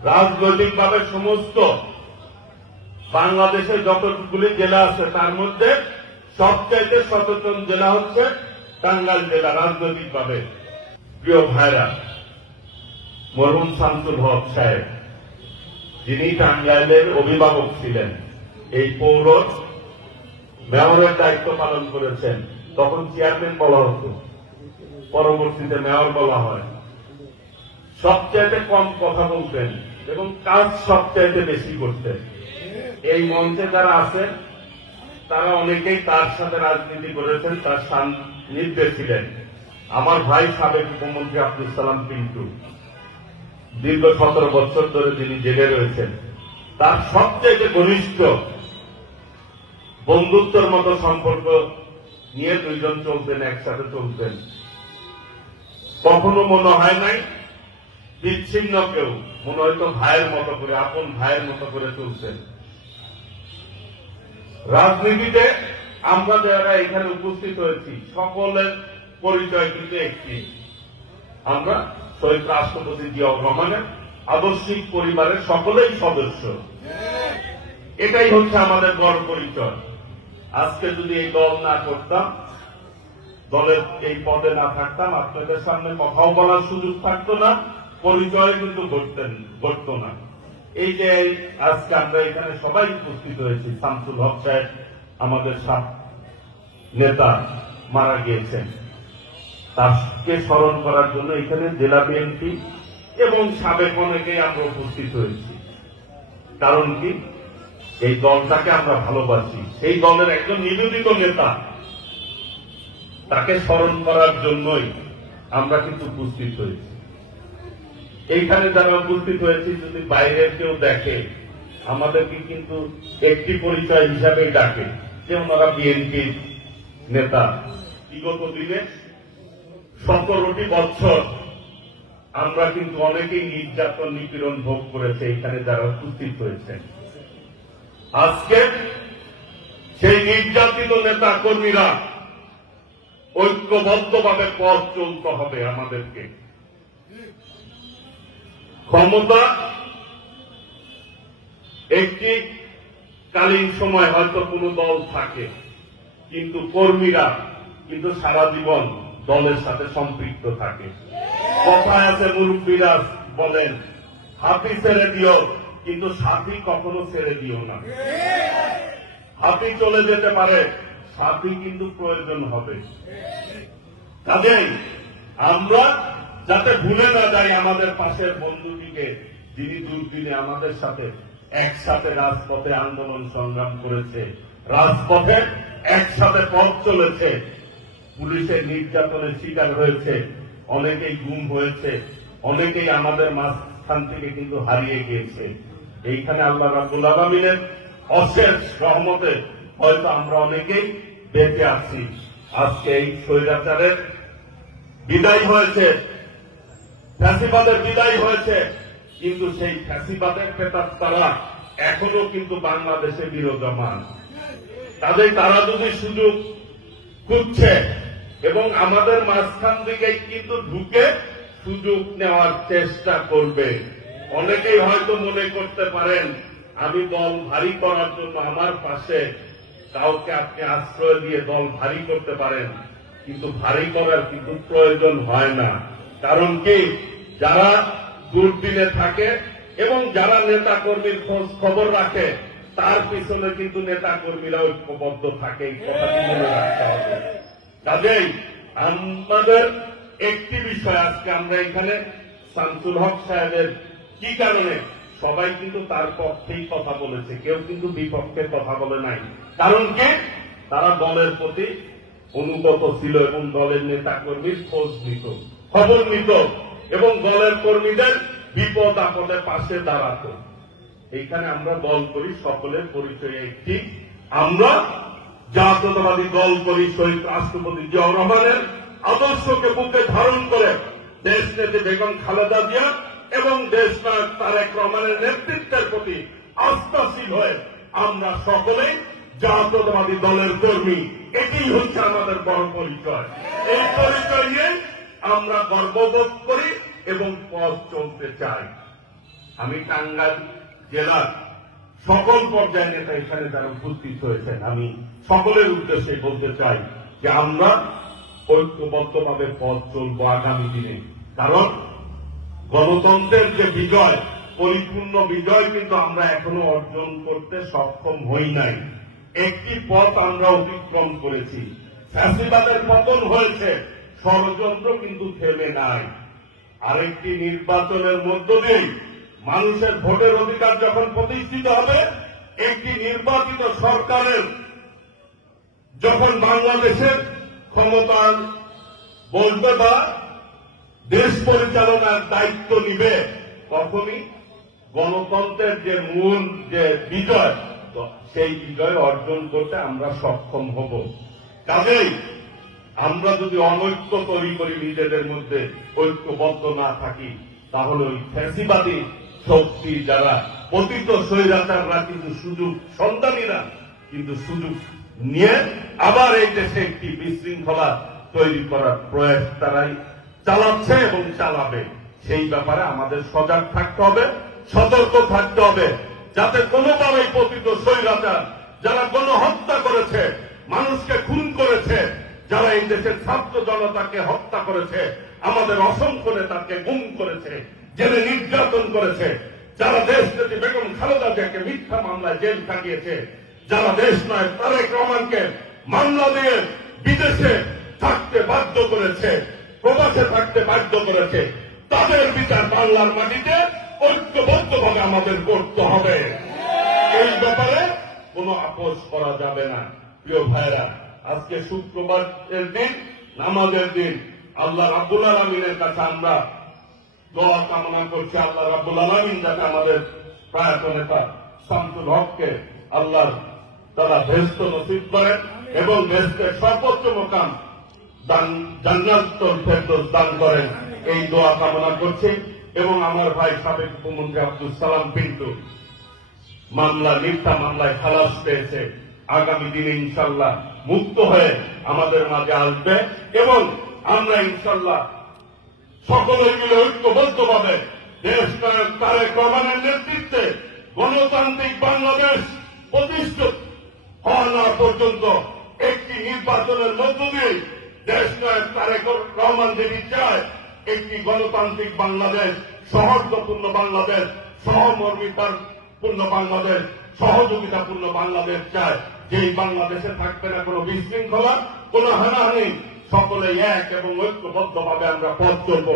রাজনৈতিকভাবে সমস্ত বাংলাদেশে যতগুলি জেলা আছে তার মধ্যে সবচাইতে সচেতন জেলা হচ্ছে টাঙ্গাইল জেলা রাজনৈতিকভাবে। প্রিয় ভাইরা, মরহুম শামসুল হক সাহেব যিনি টাঙ্গাইলের অভিভাবক ছিলেন, এই পৌর মেয়রের দায়িত্ব পালন করেছেন। তখন চেয়ারম্যান বলা হতো, পরবর্তীতে মেয়র বলা হয়। সবচাইতে কম কথা বলতেন এবং কাজ সবচাইতে বেশি করতেন। এই মঞ্চে যারা আছেন তারা অনেকেই তার সাথে রাজনীতি করেছেন, তার সান্নিধ্যে ছিলেন। আমার ভাই সাবেক উপমন্ত্রী আব্দুল সালাম পিন্টু দীর্ঘ 17 বছর ধরে যিনি জেলে রয়েছেন, তার সবচেয়ে ঘনিষ্ঠ বন্ধুত্বের মতো সম্পর্ক নিয়ে দুইজন চলতেন, একসাথে চলতেন। কখনো মনে হয় নাই বিচ্ছিন্ন কেউ, মনে হয়তো ভাইয়ের মতো করে, আপন ভাইয়ের মতো করে চলছেন। রাজনীতিতে আমরা যারা এখানে উপস্থিত হয়েছি সকলের পরিচয় কিন্তু একটি, আমরা শহীদ রাষ্ট্রপতি জিয়াউর রহমানের আদর্শিক পরিবারের সকলেই সদস্য। এটাই হচ্ছে আমাদের বড় পরিচয়। আজকে যদি এই দল না করতাম, দলের এই পদে না থাকতাম, আপনাদের সামনে কথাও বলার সুযোগ থাকতো না, পরিচয় কিন্তু ঘটতো না। এই যে আজকে আমরা এখানে সবাই উপস্থিত হয়েছি, শামসুল হক সাহেব আমাদের নেতা মারা গিয়েছেন, তাকে স্মরণ করার জন্য এখানে জেলা বিএনপি এবং সাবেক অনেকেই আমরা উপস্থিত হয়েছি। কারণ কি, এই দলটাকে আমরা ভালোবাসি, সেই দলের একজন নিবেদিত নেতা, তাকে স্মরণ করার জন্যই আমরা কিন্তু উপস্থিত হয়েছি। এইখানে যারা উপস্থিত হয়েছি, যদি বাইরের কেউ দেখে আমাদেরকে কিন্তু একটি পরিচয় হিসাবেই ডাকে, যে ওনারা বিএনপির নেতা। বিগত দিনে 17টি বছর আমরা কিন্তু অনেকেই নির্যাতন নিপীড়ন ভোগ করেছে এখানে যারা উপস্থিত হয়েছেন। আজকে সেই নির্যাতিত নেতা কর্মীরা ঐক্যবদ্ধভাবে পথ চলতে হবে আমাদেরকে। ক্ষমতা একটি কালীন সময় হয়তো কোনো দল থাকে, কিন্তু কর্মীরা কিন্তু সারা জীবন দলের সাথে সম্পৃক্ত থাকে। কথায় আছে, মুরব্বীরা বলেন, হাতি ছেড়ে দিও কিন্তু সাথী কখনো ছেড়ে দিও না। হাতি চলে যেতে পারে, সাথী কিন্তু প্রয়োজন হবে। কাজেই আমরা যাতে ভুলে না যাই আমাদের পাশের বন্ধুটিকে, যিনি দুর্দিনে আমাদের সাথে একসাথে রাজপথে আন্দোলন সংগ্রাম করেছে, রাজপথে একসাথে পথ চলেছে, পুলিশের নির্যাতনের শিকার হয়েছে, অনেকেই গুম হয়েছে, অনেকেই আমাদের মাঝখান থেকে কিন্তু হারিয়ে গিয়েছে। এইখানে আল্লাহ রাব্বুল আলামিনের অশেষ রহমতে হয়তো আমরা অনেকেই বেঁচে আছি। আজকে এই স্বৈরাচারের বিদায় হয়েছে, ফ্যাসিবাদের বিদায় হয়েছে, কিন্তু সেই ফ্যাসিবাদের প্রেতাত্মারা এখনো কিন্তু বাংলাদেশে বিরাজমান। তারা যদি সুযোগ খুঁজছে এবং আমাদের মাঝখান থেকে কিন্তু ঢুকে সুযোগ নেওয়ার চেষ্টা করবে। অনেকেই হয়তো মনে করতে পারেন আমি দল ভারী করার জন্য আমার পাশে কাউকে আপনি আশ্রয় দিয়ে দল ভারী করতে পারেন, কিন্তু ভারী করার কিন্তু প্রয়োজন হয় না। কারণ কি, যারা দুর্দিনে থাকে এবং যারা নেতা কর্মীর খোঁজ খবর রাখে, তার পিছনে কিন্তু নেতা কর্মীরা ঐক্যবদ্ধ থাকে। এই কথাটি মনে রাখতে হবে। কাজেই আমাদের একটি বিষয়, আজকে আমরা এখানে শামসুল হক সাহেবের কি কারণে সবাই কিন্তু তার পক্ষেই কথা বলেছে, কেউ কিন্তু বিপক্ষে কথা বলে নাই। কারণ কি, তারা দলের প্রতি অনুগত ছিল এবং দলের নেতা কর্মীর খোঁজ নিত, খবর নিত এবং দলের কর্মীদের বিপদ আপদে পাশে দাঁড়াত। এইখানে আমরা দল করি, সকলের পরিচয় একটি, আমরা জাতীয়তাবাদী দল করি শহীদ রাষ্ট্রপতি জিয়াউর রহমানের আদর্শকে বুকে ধারণ করে দেশ নেত্রী বেগম খালেদা জিয়া এবং দেশনায়ক তারেক রহমানের নেতৃত্বের প্রতি আস্থাশীল হয়ে আমরা সকলেই জাতীয়তাবাদী দলের কর্মী। এটি হচ্ছে আমাদের বড় পরিচয়। এই পরিচয় নিয়ে আমরা গর্ববোধ করি এবং পথ চলতে চাই। আমি টাঙ্গাইল জেলার সকল পর্যায়ের নেতা এখানে যারা উপস্থিত হয়েছেন, আমি সকলের উদ্দেশ্যে বলতে চাই যে আমরা ঐক্যবদ্ধভাবে পথ চলবো আগামী দিনে। কারণ গণতন্ত্রের যে বিজয়, পরিপূর্ণ বিজয় কিন্তু আমরা এখনো অর্জন করতে সক্ষম হই নাই। একটি পথ আমরা অতিক্রম করেছি, ফ্যাসিবাদের পতন হয়েছে, ষড়যন্ত্র কিন্তু থেমে নাই। আরেকটি নির্বাচনের মধ্য দিয়ে মানুষের ভোটের অধিকার যখন প্রতিষ্ঠিত হবে, একটি নির্বাচিত সরকারের যখন বাংলাদেশের ক্ষমতার বলবে বা দেশ পরিচালনার দায়িত্ব নিবে, তখনই গণতন্ত্রের যে মূল যে বিজয়, সেই বিজয় অর্জন করতে আমরা সক্ষম হব। কাজেই আমরা যদি অনৈক্য তৈরি করি, নিজেদের মধ্যে ঐক্যবদ্ধ না থাকি, তাহলে ওই ফ্যাসিবাদী শক্তি যারা পতিত স্বৈরাচাররা কিন্তু সুযোগ সন্ধানীরা কিন্তু সুযোগ নিয়ে আবার এই দেশে একটি বিশৃঙ্খলা তৈরি করার প্রয়াস তারাই চালাচ্ছে এবং চালাবে। সেই ব্যাপারে আমাদের সজাগ থাকতে হবে, সতর্ক থাকতে হবে, যাতে কোনোভাবেই পতিত স্বৈরাচার যারা গণহত্যা করেছে, মানুষকে খুন করেছে, যারা এই দেশের ছাত্র জনতাকে হত্যা করেছে, আমাদের অসংখ্য নেতাকে গুম করেছে, জেলে নির্যাতন করেছে, যারা দেশনেত্রী বেগম খালেদা জিয়াকে মিথ্যা মামলায় জেল কাটিয়েছে, যারা দেশ নায়ক তারেক রহমানকে মামলা দিয়ে বিদেশে থাকতে বাধ্য করেছে, প্রবাসে থাকতে বাধ্য করেছে, তাদের বিচার বাংলার মাটিতে ঐক্যবদ্ধভাবে আমাদের করতে হবে। এই ব্যাপারে কোনো আপোষ করা যাবে না। প্রিয় ভাইরা, আজকে শুক্রবারের দিন, নামাজের দিন, আল্লাহ রাব্বুল আলামিনের কাছে আমরা দোয়া কামনা করছি। আল্লাহ রাব্বুল আলামিন যাতে আমাদের প্রয়াত নেতা শামসুল হককে আল্লাহ তারা বেহেশত নসিব করেন এবং বেহেশতের সর্বোচ্চ মোকাম জান্নাতুল ফেরদৌস দান করেন, এই দোয়া কামনা করছি। এবং আমার ভাই সাবেক উপমন্ত্রী আব্দুল সালাম পিন্টু মিথ্যা মামলায় খালাস পেয়েছে, আগামী দিনে ইনশাল্লাহ মুক্ত হয়ে আমাদের মাঝে আসবে এবং আমরা ইনশাল্লাহ সকলে মিলে ঐক্যবদ্ধভাবে দেশ নায়ক তারেক রহমানের নেতৃত্বে গণতান্ত্রিক বাংলাদেশ প্রতিষ্ঠিত হওয়া না পর্যন্ত একটি নির্বাচনের মধ্য দিয়ে দেশ নায়ক তারেক রহমান যদি চায় একটি গণতান্ত্রিক বাংলাদেশ, সৌহার্দ্যপূর্ণ বাংলাদেশ, সহমর্মিতাপূর্ণ বাংলাদেশ, সহযোগিতাপূর্ণ বাংলাদেশ চায়, যেই বাংলাদেশে থাকবে না কোনো বিশৃঙ্খলা, কোনো হানাহানি, সকলে এক এবং ঐক্যবদ্ধভাবে আমরা পথ চলব।